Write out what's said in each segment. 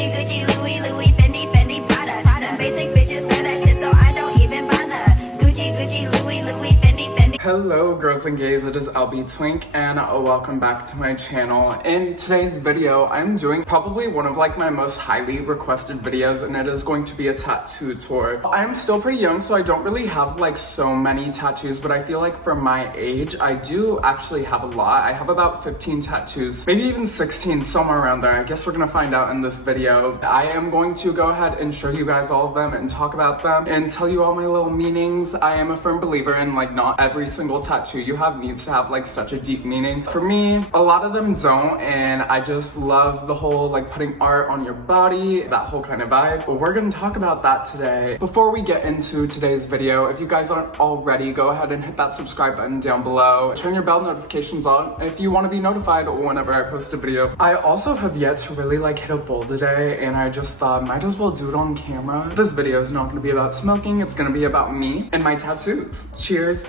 Gucci, Gucci, Louis, Louis, Fendi, Fendi, Prada. Them basic bitches wear that shit, so I don't even bother. Gucci, Gucci, Louis, Louis, Fendi, Fendi. Hello girls and gays, it is LBtwink and welcome back to my channel. In today's video, I'm doing probably one of like my most highly requested videos, and it is going to be a tattoo tour. I'm still pretty young, so I don't really have like so many tattoos, but I feel like for my age, I do actually have a lot. I have about 15 tattoos, maybe even 16, somewhere around there. I guess we're gonna find out in this video. I am going to go ahead and show you guys all of them and talk about them and tell you all my little meanings. I am a firm believer in like not every single tattoo you have needs to have like such a deep meaning. For me, a lot of them don't, and I just love the whole like putting art on your body, that whole kind of vibe. But we're gonna talk about that today. Before we get into today's video, if you guys aren't already, go ahead and hit that subscribe button down below. Turn your bell notifications on if you want to be notified whenever I post a video. I also have yet to really like hit a bowl today, and I just thought might as well do it on camera. This video is not gonna be about smoking, it's gonna be about me and my tattoos. Cheers.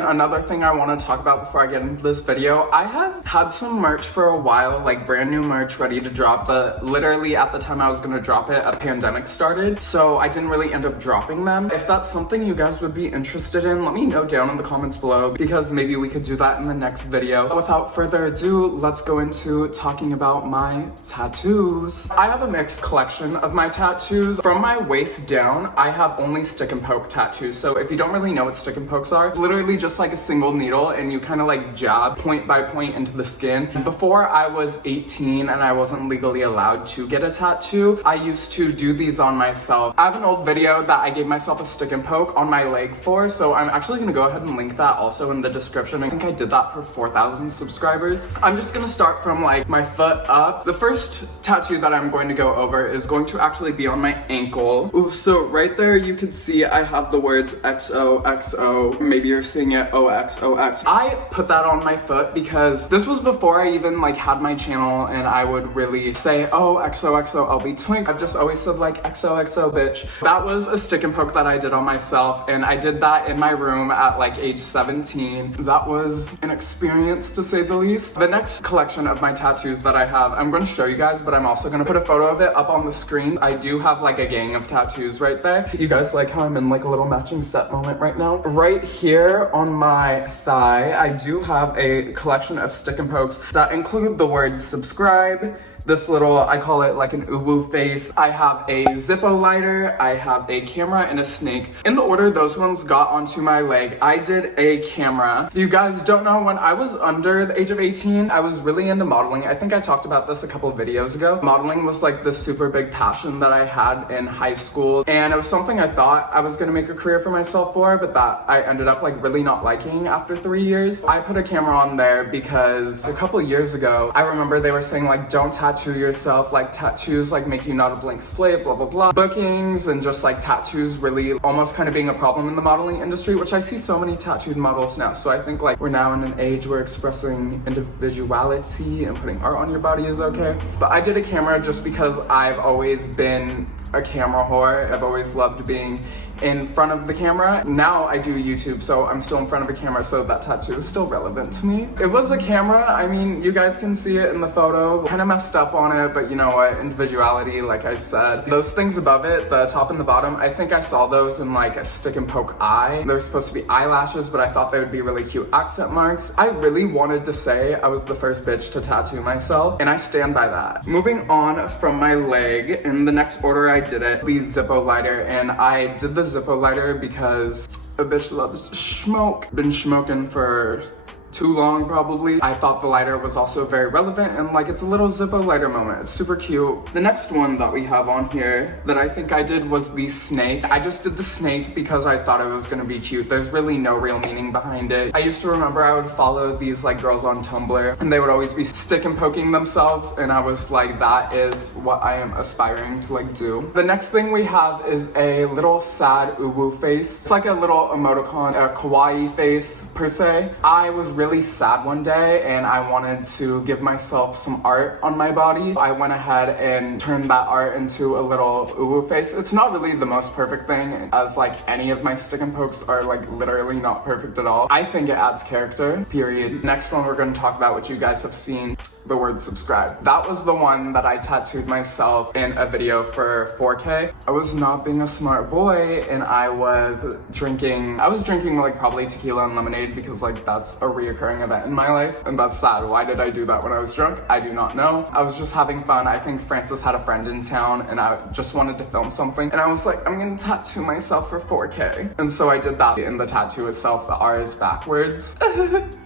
Another thing I want to talk about before I get into this video, I have had some merch for a while, like brand new merch ready to drop, but literally at the time I was gonna drop it, a pandemic started, so I didn't really end up dropping them. If that's something you guys would be interested in, let me know down in the comments below, because maybe we could do that in the next video. Without further ado, let's go into talking about my tattoos. I have a mixed collection of my tattoos. From my waist down, I have only stick and poke tattoos. So if you don't really know what stick and pokes are, literally just like a single needle and you kind of like jab point by point into the skin. Before I was 18 and I wasn't legally allowed to get a tattoo, I used to do these on myself. I have an old video that I gave myself a stick and poke on my leg for, so I'm actually gonna go ahead and link that also in the description. I think I did that for 4,000 subscribers. I'm just gonna start from like my foot up. The first tattoo that I'm going to go over is going to actually be on my ankle. Ooh, so right there you can see I have the words XOXO. Maybe you're seeing it OXOX. I put that on my foot because this was before I even like had my channel and I would really say, oh, XOXO LBtwink. I've just always said like XOXO bitch. That was a stick and poke that I did on myself, and I did that in my room at like age 17. That was an experience to say the least. The next collection of my tattoos that I have, I'm going to show you guys, but I'm also going to put a photo of it up on the screen. I do have like a gang of tattoos right there. You guys like how I'm in like a little matching set moment right now? Right here on my thigh, I do have a collection of stick and pokes that include the words subscribe, this little, I call it like an uwu face. I have a Zippo lighter, I have a camera, and a snake. In the order those ones got onto my leg, I did a camera. If you guys don't know, when I was under the age of 18, I was really into modeling. I think I talked about this a couple of videos ago. Modeling was like this super big passion that I had in high school, and it was something I thought I was gonna make a career for myself for, but that I ended up like really not liking after 3 years. I put a camera on there because a couple of years ago, I remember they were saying like, don't tattoo yourself, like tattoos like make you not a blank slate, blah blah blah. Bookings and just like tattoos really almost kind of being a problem in the modeling industry, which I see so many tattooed models now. So I think like we're now in an age where expressing individuality and putting art on your body is okay. But I did a camera just because I've always been a camera whore. I've always loved being in front of the camera. Now I do YouTube, so I'm still in front of a camera, so that tattoo is still relevant to me. It was a camera, I mean, you guys can see it in the photo. Kind of messed up on it, but you know what, individuality, like I said. Those things above it, the top and the bottom, I think I saw those in like a stick and poke eye. They're supposed to be eyelashes, but I thought they would be really cute accent marks. I really wanted to say I was the first bitch to tattoo myself, and I stand by that. Moving on from my leg, in the next order I did it, the Zippo lighter, and I did the Zippo lighter because a bitch loves to smoke. Been smoking for too long probably. I thought the lighter was also very relevant, and like it's a little Zippo lighter moment. It's super cute. The next one that we have on here that I think I did was the snake. I just did the snake because I thought it was gonna be cute. There's really no real meaning behind it. I used to remember I would follow these like girls on Tumblr, and they would always be stick and poking themselves, and I was like, that is what I am aspiring to like do. The next thing we have is a little sad uwu face. It's like a little emoticon, a kawaii face per se. I was really sad one day and I wanted to give myself some art on my body. I went ahead and turned that art into a little ooh face. It's not really the most perfect thing, as like any of my stick and pokes are like literally not perfect at all. I think it adds character, period. Next one we're going to talk about, which you guys have seen, the word subscribe. That was the one that I tattooed myself in a video for 4K. I was not being a smart boy and I was drinking like probably tequila and lemonade because like that's a reoccurring event in my life, and that's sad. Why did I do that when I was drunk? I do not know. I was just having fun. I think Francis had a friend in town and I just wanted to film something and I was like, I'm gonna tattoo myself for 4K. And so I did that. In the tattoo itself, the R is backwards.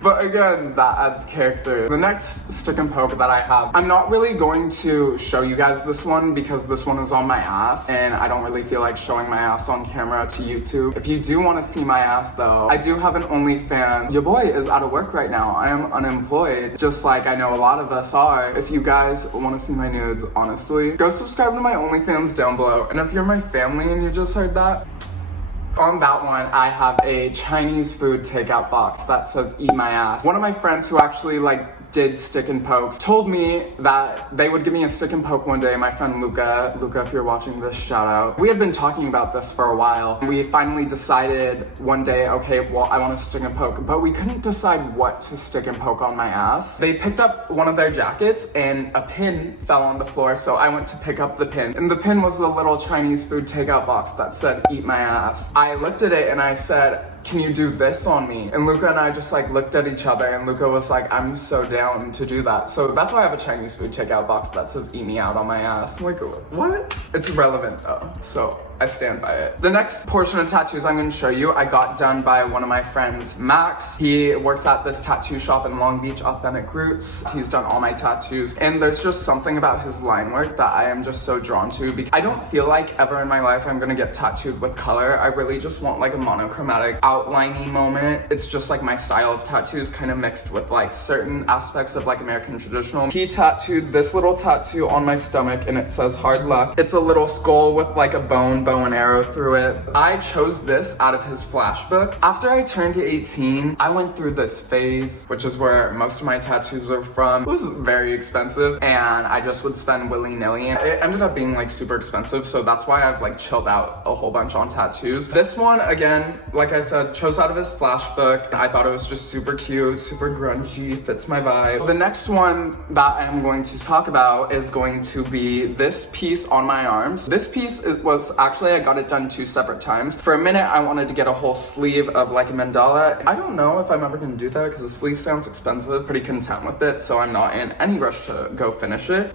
But again, that adds character. The next stick and poke that I have, I'm not really going to show you guys this one because this one is on my ass and I don't really feel like showing my ass on camera to YouTube. If you do want to see my ass though, I do have an OnlyFans. Your boy is out of work right now. I am unemployed, just like I know a lot of us are. If you guys want to see my nudes, honestly, go subscribe to my OnlyFans down below. And if you're my family and you just heard that, on that one, I have a Chinese food takeout box that says eat my ass. One of my friends who actually like did stick and pokes told me that they would give me a stick and poke one day. My friend Luca, if you're watching this, shout out. We had been talking about this for a while. We finally decided one day, okay, well, I want to stick and poke, but we couldn't decide what to stick and poke on my ass. They picked up one of their jackets and a pin fell on the floor, so I went to pick up the pin. And the pin was the little Chinese food takeout box that said eat my ass. I looked at it and I said, can you do this on me? And Luca and I just like looked at each other and Luca was like, I'm so down to do that. So that's why I have a Chinese food takeout box that says eat me out on my ass. I'm like, what? It's relevant though, so I stand by it. The next portion of tattoos I'm going to show you, I got done by one of my friends, Max. He works at this tattoo shop in Long Beach, Authentic Roots. He's done all my tattoos and there's just something about his line work that I am just so drawn to because I don't feel like ever in my life I'm going to get tattooed with color. I really just want like a monochromatic outliney moment. It's just like my style of tattoos kind of mixed with like certain aspects of like American traditional. He tattooed this little tattoo on my stomach and it says hard luck. It's a little skull with like a bow and arrow through it. I chose this out of his flash book. After I turned 18, I went through this phase, which is where most of my tattoos are from. It was very expensive and I just would spend willy-nilly and it ended up being like super expensive, so that's why I've like chilled out a whole bunch on tattoos. This one, again, like I said, chose out of his flash book. I thought it was just super cute, super grungy, fits my vibe. The next one that I'm going to talk about is going to be this piece on my arms. This piece was actually, I got it done 2 separate times. For a minute, I wanted to get a whole sleeve of like a mandala. I don't know if I'm ever gonna do that because the sleeve sounds expensive. Pretty content with it, so I'm not in any rush to go finish it.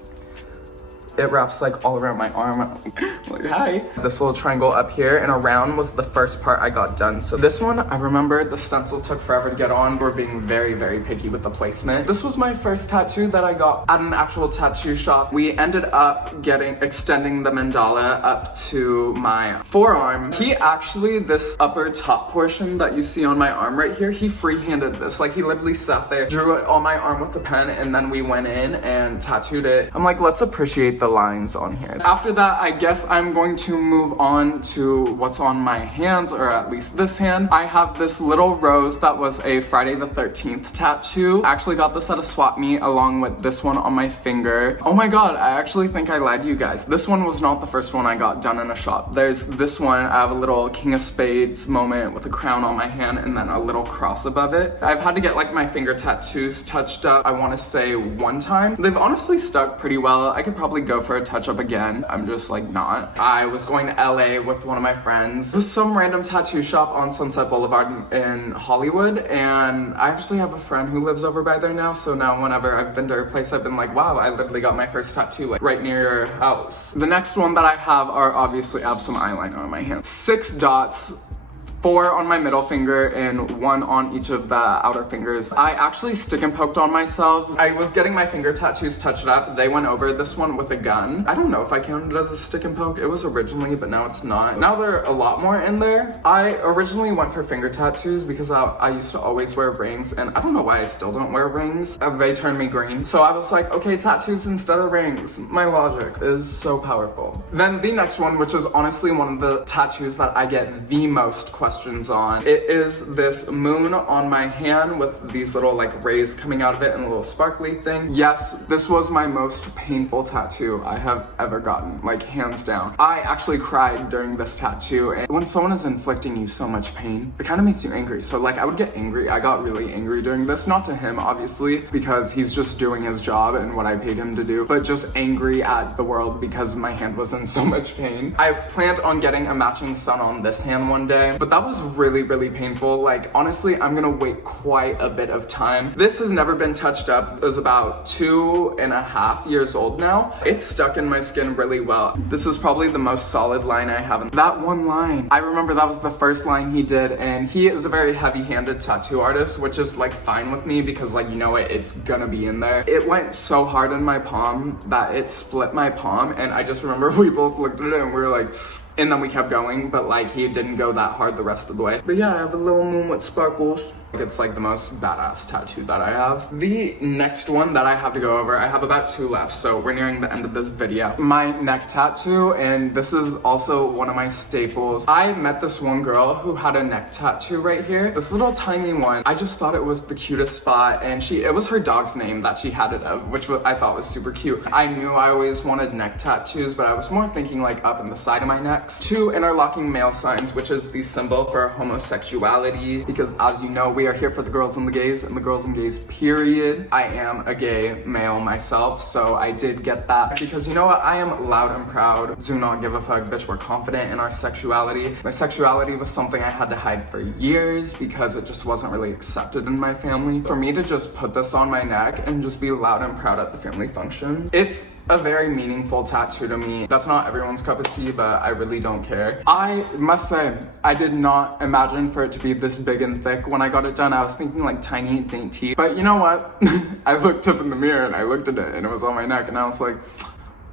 It wraps like all around my arm. Like, hi. This little triangle up here and around was the first part I got done. So this one, I remember the stencil took forever to get on. We're being very, very picky with the placement. This was my first tattoo that I got at an actual tattoo shop. We ended up extending the mandala up to my forearm. He actually, this upper top portion that you see on my arm right here, he freehanded this. Like he literally sat there, drew it on my arm with the pen, and then we went in and tattooed it. I'm like, let's appreciate the lines on here. After that, I guess I'm going to move on to what's on my hands, or at least this hand. I have this little rose that was a Friday the 13th tattoo. I actually got this at a swap meet along with this one on my finger. Oh my god, I actually think I lied to you guys. This one was not the first one I got done in a shop. There's this one. I have a little King of Spades moment with a crown on my hand and then a little cross above it. I've had to get like my finger tattoos touched up, I want to say 1 time. They've honestly stuck pretty well. I could probably go for a touch-up again. I'm just like not. I was going to LA with one of my friends. It was some random tattoo shop on Sunset Boulevard in Hollywood, and I actually have a friend who lives over by there now, so now whenever I've been to her place, I've been like, wow, I literally got my first tattoo like right near your house. The next one that I have are obviously, I have some eyeliner on my hand. 6 dots. 4 on my middle finger and 1 on each of the outer fingers. I actually stick and poked on myself. I was getting my finger tattoos touched up. They went over this one with a gun. I don't know if I counted it as a stick and poke. It was originally, but now it's not. Now there are a lot more in there. I originally went for finger tattoos because I used to always wear rings, and I don't know why I still don't wear rings. They turned me green. So I was like, okay, tattoos instead of rings. My logic is so powerful. Then the next one, which is honestly one of the tattoos that I get the most questions questions on. It is this moon on my hand with these little like rays coming out of it and a little sparkly thing. Yes, this was my most painful tattoo I have ever gotten, like hands down. I actually cried during this tattoo, and when someone is inflicting you so much pain, it kind of makes you angry. So like I would get angry. I got really angry during this, not to him obviously, because he's just doing his job and what I paid him to do, but just angry at the world because my hand was in so much pain. I planned on getting a matching sun on this hand one day, but that was really, really painful. Like honestly, I'm gonna wait quite a bit of time. This has never been touched up. It was about 2.5 years old now. It's stuck in my skin really well. This is probably the most solid line I have. That one line, I remember that was the first line he did, and he is a very heavy-handed tattoo artist, which is like fine with me because like, you know what, it's gonna be in there. It went so hard in my palm that it split my palm, and I just remember we both looked at it and we were like, and then we kept going, but like he didn't go that hard the rest of the way. But yeah, I have a little moon with sparkles. It's like the most badass tattoo that I have. The next one that I have to go over, I have about 2 left, so we're nearing the end of this video. My neck tattoo, and this is also one of my staples. I met this one girl who had a neck tattoo right here. This little tiny one. I just thought it was the cutest spot, and it was her dog's name that she had it of, which I thought was super cute. I knew I always wanted neck tattoos, but I was more thinking like up in the side of my neck. 2 interlocking male signs, which is the symbol for homosexuality, because as you know, we are here for the girls and the gays, and the girls and gays period. I am a gay male myself, so I did get that because you know what, I am loud and proud. Do not give a fuck, bitch. We're confident in our sexuality. My sexuality was something I had to hide for years because it just wasn't really accepted in my family. For me to just put this on my neck and just be loud and proud at the family function, it's a very meaningful tattoo to me. That's not everyone's cup of tea, but I really don't care. I must say, I did not imagine for it to be this big and thick. When I got it done, I was thinking like tiny, dainty. But you know what? I looked up in the mirror and I looked at it and it was on my neck and I was like,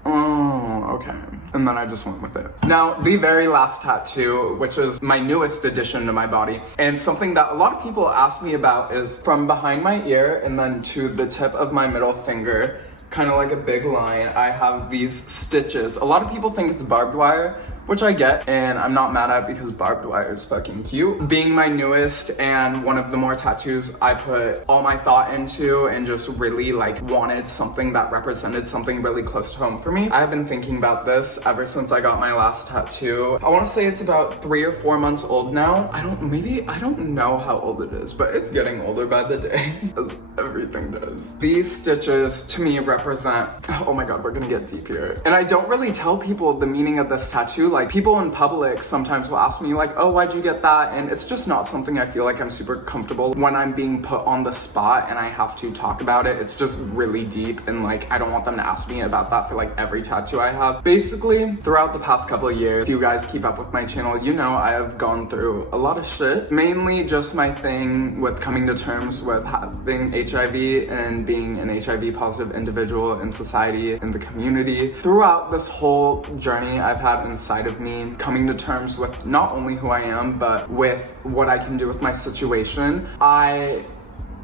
oh, okay. And then I just went with it. Now, the very last tattoo, which is my newest addition to my body, and something that a lot of people ask me about, is from behind my ear and then to the tip of my middle finger, kind of like a big line, I have these stitches. A lot of people think it's barbed wire, which I get, and I'm not mad at because barbed wire is fucking cute. Being my newest and one of the more tattoos I put all my thought into and just really like wanted something that represented something really close to home for me. I have been thinking about this ever since I got my last tattoo. I want to say it's about 3 or 4 months old now. I don't know how old it is, but it's getting older by the day, as everything does. These stitches to me represent, oh my god, we're gonna get deep here. And I don't really tell people the meaning of this tattoo. Like people in public sometimes will ask me like, oh, why'd you get that? And it's just not something I feel like I'm super comfortable when I'm being put on the spot and I have to talk about it. It's just really deep, and like I don't want them to ask me about that for like every tattoo I have. Basically, throughout the past couple of years, if you guys keep up with my channel, you know I have gone through a lot of shit. Mainly just my thing with coming to terms with having HIV and being an HIV positive individual in society, in the community. Throughout this whole journey I've had inside of me, coming to terms with not only who I am, but with what I can do with my situation. I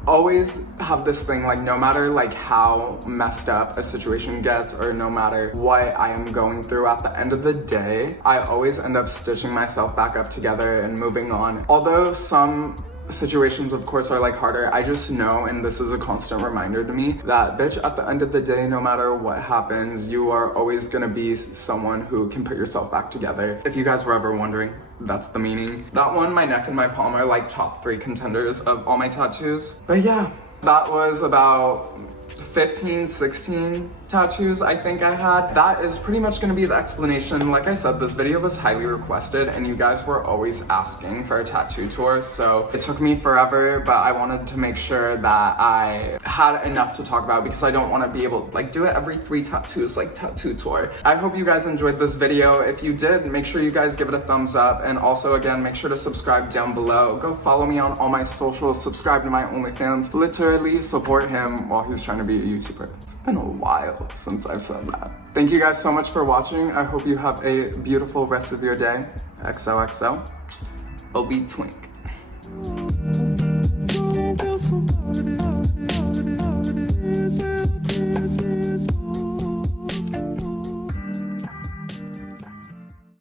always have this thing, like no matter like how messed up a situation gets or no matter what I am going through, at the end of the day, I always end up stitching myself back up together and moving on. Although some situations of course are like harder, I just know, and this is a constant reminder to me, that bitch, at the end of the day, no matter what happens, you are always gonna be someone who can put yourself back together. If you guys were ever wondering, that's the meaning. That one, my neck and my palm, are like top 3 contenders of all my tattoos. But yeah, that was about 15, 16 tattoos I think I had. That is pretty much gonna be the explanation. Like I said, this video was highly requested and you guys were always asking for a tattoo tour, so it took me forever, but I wanted to make sure that I had enough to talk about because I don't want to be able to like do it every 3 tattoos, like tattoo tour. I hope you guys enjoyed this video. If you did, make sure you guys give it a thumbs up, and also again, make sure to subscribe down below. Go follow me on all my socials, subscribe to my OnlyFans, literally support him while he's trying to be a YouTuber. It's been a while since I've said that. Thank you guys so much for watching. I hope you have a beautiful rest of your day. XOXO LBtwink.